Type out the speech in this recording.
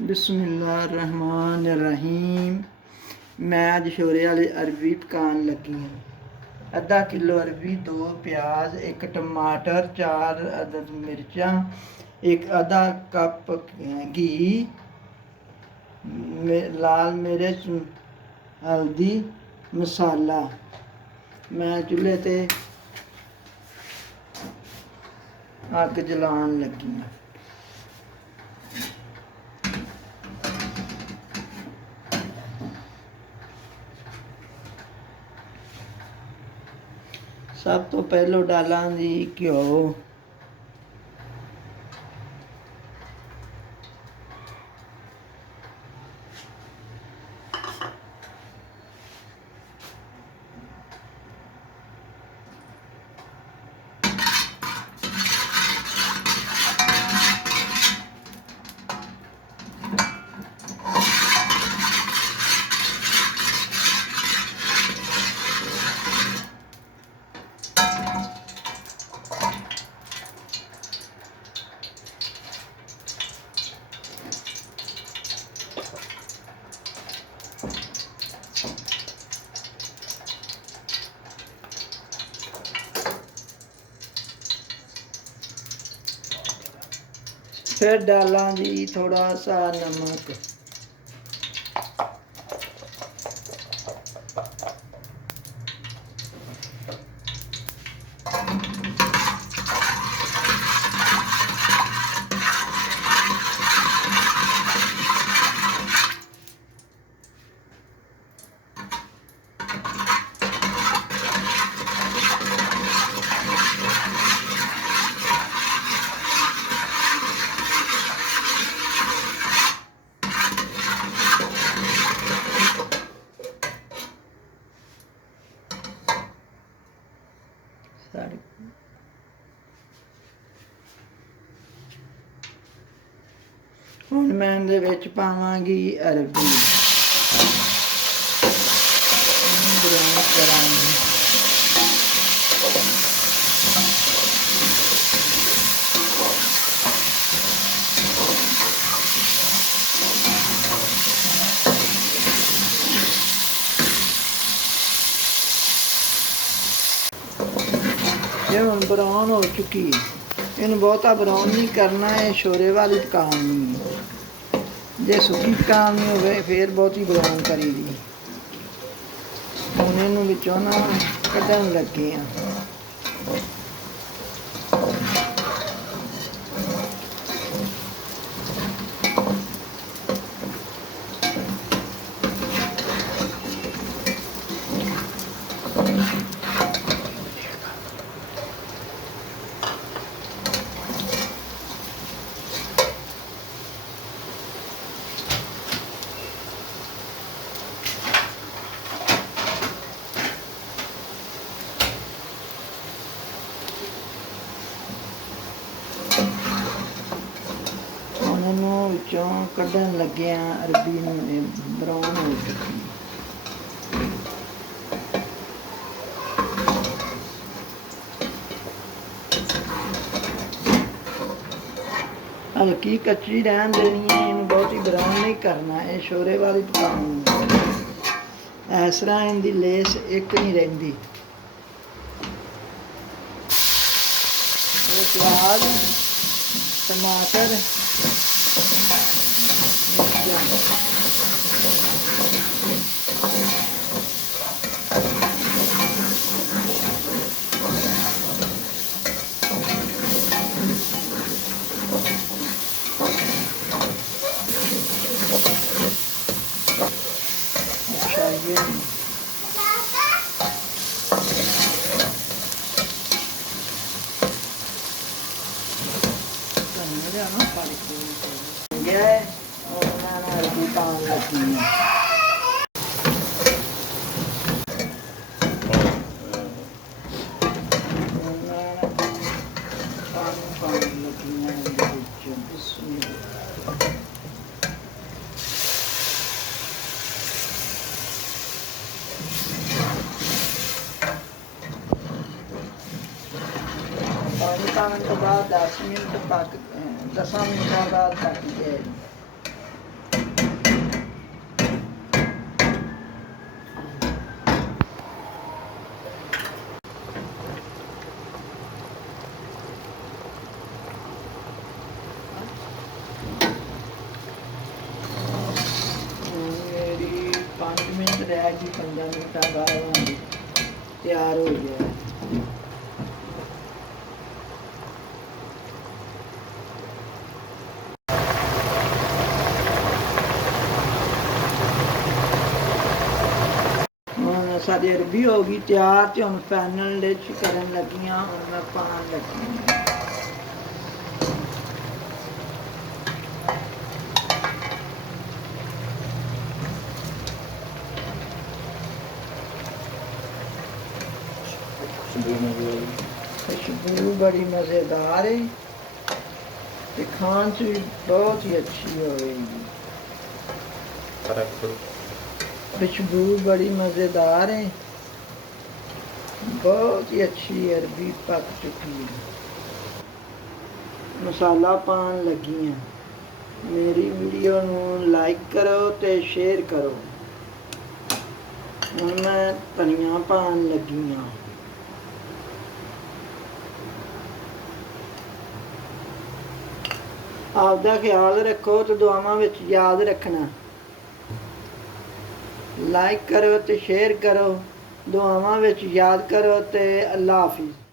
बिस्मिल्लाहिर्रहमानिर्रहीम। मैं अज छोरे वाली अरबी पकान लगी हाँ। अद्धा किलो अरबी, 2 प्याज, 1 टमाटर, 4 अदद मिर्चा, एक आधा कप घी, लाल मिर्च, हल्दी, मसाला। मैं चूल्हे ते अग जलान लगी हाँ। सब तो पहलो डालांगी घ्यो, फिर डालांगी थोड़ा सा नमक, ਹੁਣ ਮੈਂ ਇਹਦੇ ਵਿੱਚ ਪਾਵਾਂਗੀ ਅਰਬੀ, ਬਰਾਊਨ ਕਰਾਂਗੀ। ये हम ब्राउन हो चुकी है, इन बहुता ब्राउन नहीं करना है, शोरे वाली पकानी है। जे सुकी पकानी हो फिर बहुती ब्राउन करी दी। ਹੁਣ ਇਹਨੂੰ ਵਿੱਚੋਂ ਨਾ ਕੱਢਣ ਲੱਗੇ ਆ। ਇਹਨੂੰ ਵਿੱਚੋਂ ਕੱਢਣ ਲੱਗੇ ਆ ਅਰਬੀ ਨੂੰ, ਬਰਾਊਨ ਹੋ ਚੁੱਕੀ। हल्की कच्ची रहन देनी है, इन बहुत ही ब्राउन नहीं करना। ये शोरे वाली पकानी इस तरह इनकी लेस एक नहीं रही। प्याज, टमाटर, गया है और मैं अरबी पान लगी हूँ। पानी पाने के बाद 10 मिनट पक 10 मिनट बाद पक जाएगी। ਜੀ 5 ਮਿੰਟਾਂ ਬਾਅਦ ਤਿਆਰ ਹੋ ਗਿਆ। ਹੁਣ ਸਾਡੀ ਅਰਬੀ ਹੋ ਗਈ ਤਿਆਰ ਤੇ ਹੁਣ ਫਾਈਨਲ ਡਿਸ਼ ਕਰਨ ਲੱਗੀਆਂ। ਹੁਣ ਮੈਂ ਪਾਣ ਲੱਗੀ खुशबू बड़ी मज़ेदार है ते खान से भी बहुत ही अच्छी होगी। खुशबू बड़ी मज़ेदार है, बहुत ही अच्छी अरबी पक चुकी है। मसाला पान लगी हैं। मेरी वीडियो नू लाइक करो ते शेयर करो। हुण मैं धनिया पान लगी हाँ। आपदा ख्याल रखो तो दुआवां विच याद रखना। लाइक करो तो शेयर करो, दुआवां विच याद करो ते अल्लाह हाफिज़।